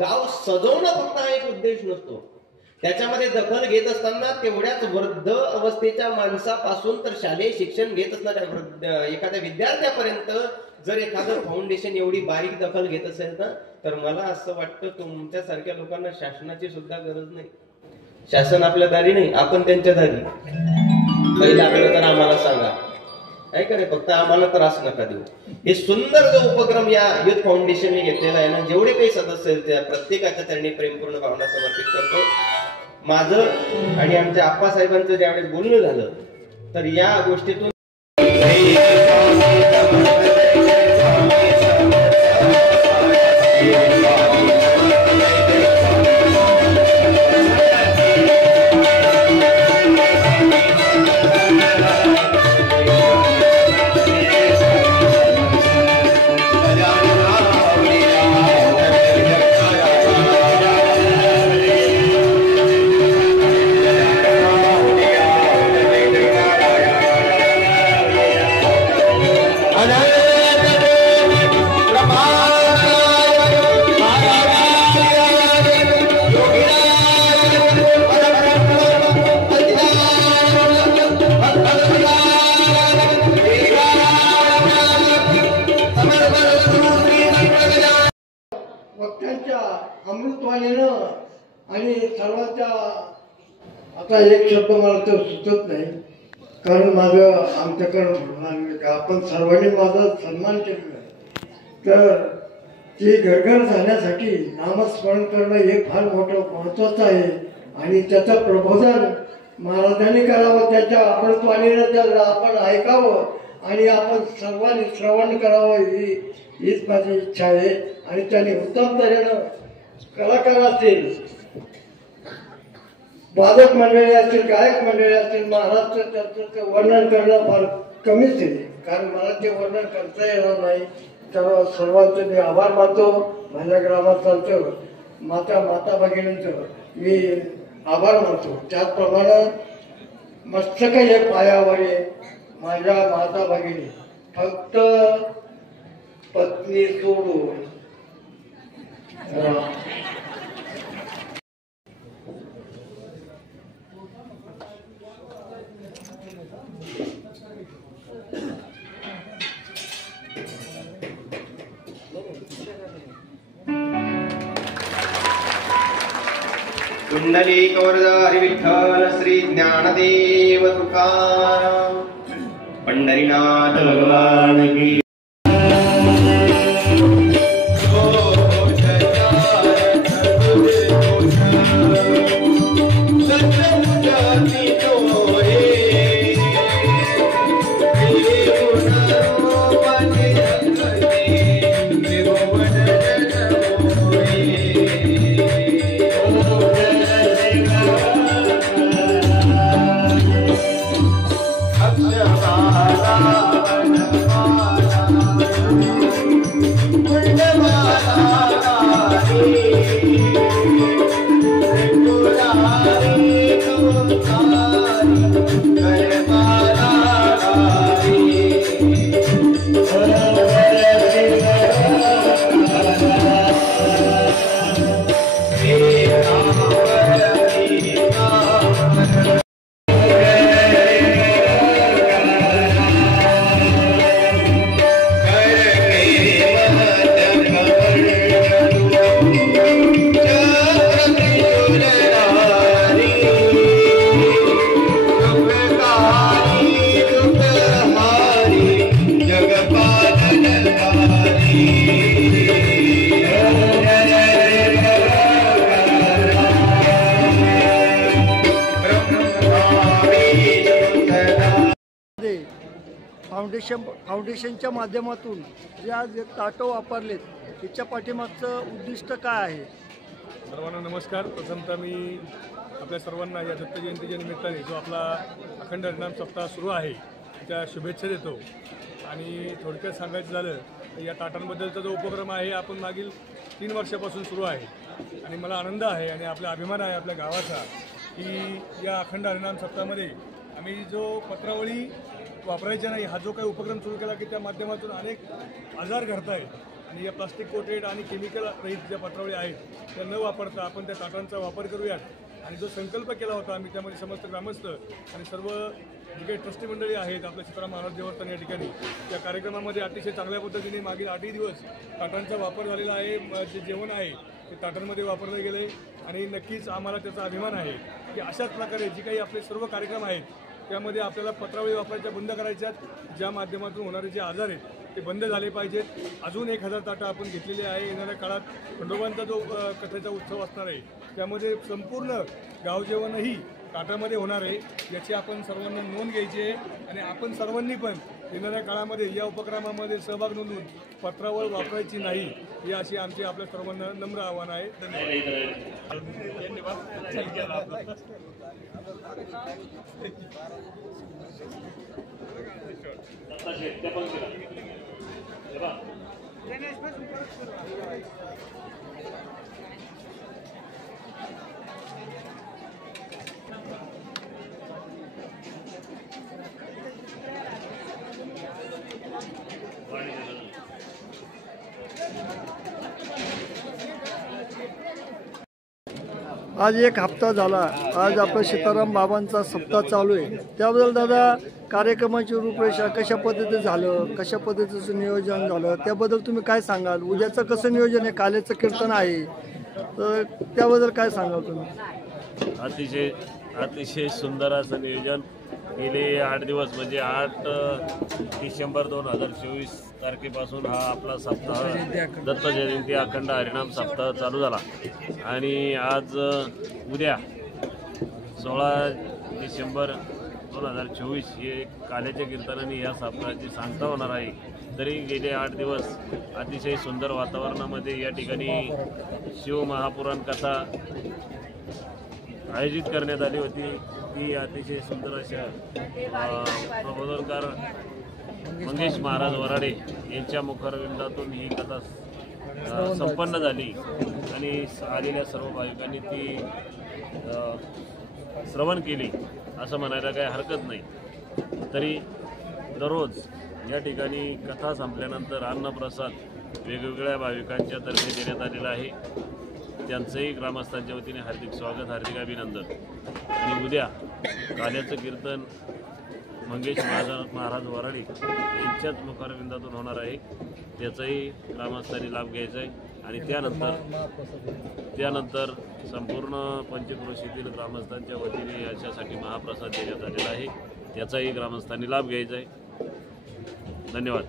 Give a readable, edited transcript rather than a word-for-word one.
गाव सजवणं फक्त हा एक उद्देश नसतो. त्याच्यामध्ये दखल घेत असताना तेवढ्याच वृद्ध अवस्थेच्या माणसापासून तर शालेय शिक्षण घेत असणाऱ्या एखाद्या विद्यार्थ्यापर्यंत जर एखादं फाउंडेशन एवढी बारीक दखल घेत असेल ना, तर मला असं वाटतं तुमच्यासारख्या लोकांना शासनाची सुद्धा गरज नाही. शासन आपल्या दारी नाही, आपण त्यांच्या दारी. पहिलं आपलं तर आम्हाला सांगा, काय करे, फक्त आम्हाला त्रास नका देऊ. हे सुंदर जो उपक्रम या युथ फाउंडेशनने घेतलेला आहे ना, जेवढे काही सदस्य आहेत त्या प्रत्येकाच्या चरणी प्रेमपूर्ण भावना समर्पित करतो. माझं आणि आमच्या आप्पासाहेबांचं ज्यावेळेस बोलणं झालं तर या गोष्टीतून अमृतवाणीनं आणि सर्वांच्या आता एक शब्द मला तो सुचत नाही, कारण माझं आमच्याकडं आपण सर्वांनी माझा सन्मान केलेला आहे. तर ते घरघर जाण्यासाठी नामस्मरण करणं हे फार मोठं महत्त्वाचं आहे आणि त्याचं प्रबोधन महाराजांनी करावं, त्याच्या अमृतवाणीनं त्याला आपण ऐकावं आणि आपण सर्वांनी श्रवण करावं हीच माझी इच्छा आहे. आणि त्यांनी उत्तम तऱ्हेनं कलाकार असतील, वादक मंडळी असतील, गायक मंडळी असतील, महाराष्ट्र त्याचं वर्णन करणं फार कमीच आहे, कारण मला ते वर्णन करता येणार नाही. तर सर्वांचे मी आभार मानतो. माझ्या ग्रामस्थांचं, माता भगिनींचं मी आभार मानतो. त्याचप्रमाणे मस्तक हे पायावर आहे माझ्या माता भगिनी, फक्त पत्नी सोडून कुंडली कवरदारी विठ्ठल श्री ज्ञानदेव तुकाराम पंढरीनाथ भगवान की फाउंडेशनच्या माध्यमातून जे आज ताटं वापरलेत त्याच्या पाठीमागचं उद्दिष्ट काय आहे? सर्वांना नमस्कार. प्रथमतः मी आपल्या सर्वांना या दत्त जयंतीच्या निमित्ताने जो आपला अखंड हरिनाम सप्ताह सुरू आहे त्या शुभेच्छा देतो. आणि थोडक्यात सांगायचं झालं तर या ताटांबद्दलचा जो उपक्रम आहे आपण मागील 3 वर्षापासून सुरू आहे आणि मला आनंद आहे आणि आपला अभिमान आहे आपल्या गावाचा की या अखंड हरिनाम सप्ताहामध्ये आम्ही जो पत्रावळी वापरायचा नाही हा जो काही उपक्रम सुरू केला की त्या माध्यमातून अनेक आजार घडत आहेत आणि या प्लास्टिक कोटेड आणि केमिकल रहित ज्या पत्रावळी आहेत त्या न वापरता आपण त्या ताटांचा वापर करूयात आणि जो संकल्प केला होता आम्ही त्यामध्ये समस्त ग्रामस्थ आणि सर्व जी काही ट्रस्टी मंडळी आहेत आपल्या सीताराम महाराज देवस्थान या ठिकाणी त्या कार्यक्रमामध्ये अतिशय चांगल्या पद्धतीने मागील 8ही दिवस ताटांचा वापर झालेला आहे. जे जेवण आहे ते ताटांमध्ये वापरलं गेलं आहे आणि नक्कीच आम्हाला त्याचा अभिमान आहे की अशाच प्रकारे जी काही आपले सर्व कार्यक्रम आहेत त्यामध्ये आपल्याला पत्रावळी वापरायच्या बंद करायच्यात. ज्या माध्यमातून होणारे जे आजार आहेत ते बंद झाले पाहिजेत. अजून 1000 ताटं आपण घेतलेली आहे. येणाऱ्या काळात खंडोबांचा जो कथेचा उत्सव असणार आहे त्यामध्ये संपूर्ण गावजेवणही ताटामध्ये होणार आहे. याची आपण सर्वांना नोंद घ्यायची आहे आणि आपण सर्वांनी पण येणाऱ्या काळामध्ये या उपक्रमामध्ये सहभाग नोंदवून पत्रावळ वापरायची नाही ही अशी आमची आपल्या सर्वांना नम्र आव्हान आहे. आज एक हप्ता झाला. आज आपल्या सीताराम बाबांचा सप्ताह चालू आहे. त्याबद्दल दादा कार्यक्रमाची रूपरेषा कशा पद्धतीने झालं, कशा पद्धतीचं नियोजन झालं त्याबद्दल तुम्ही काय सांगाल? उद्याचं कसं नियोजन आहे? कालेचं कीर्तन आहे तर त्याबद्दल काय सांगाल तुम्ही? अतिशय सुंदर असं नियोजन. गेले 8 दिवस म्हणजे 8 डिसेंबर 2024 तारखेपासून हा आपला सप्ताह दत्त जयंती अखंड हरिनाम सप्ताह चालू झाला आणि आज उद्या 16 डिसेंबर 2024 हे काल्याच्या कीर्तनाने या सप्ताहाची सांगता होणार आहे. तरी गेले 8 दिवस अतिशय सुंदर वातावरणामध्ये या ठिकाणी शिवमहापुराण कथा आयोजित करण्यात आली होती. ती अतिशय सुंदर अशा प्रबोधनकार मंगेश महाराज वराडे यांच्या मुखारविंदातून ही कथा संपन्न झाली आणि आलेल्या सर्व भाविकांनी ती श्रवण केली असं म्हणायला काही हरकत नाही. तरी दररोज या ठिकाणी कथा संपल्यानंतर अन्नप्रसाद वेगवेगळ्या भाविकांच्या तर्फे देण्यात आलेला आहे. त्यांचंही ग्रामस्थांच्या वतीने हार्दिक स्वागत, हार्दिक अभिनंदन. आणि उद्या काल्याचं कीर्तन मंगेश महाराज वराडे यांच्याच मुखारविंदातून होणार आहे. त्याचाही ग्रामस्थांनी लाभ घ्यायचा आहे आणि त्यानंतर संपूर्ण पंचक्रोशीतील ग्रामस्थांच्या वतीने याच्यासाठी महाप्रसाद देण्यात आलेला आहे. त्याचाही ग्रामस्थांनी लाभ घ्यायचा आहे. धन्यवाद.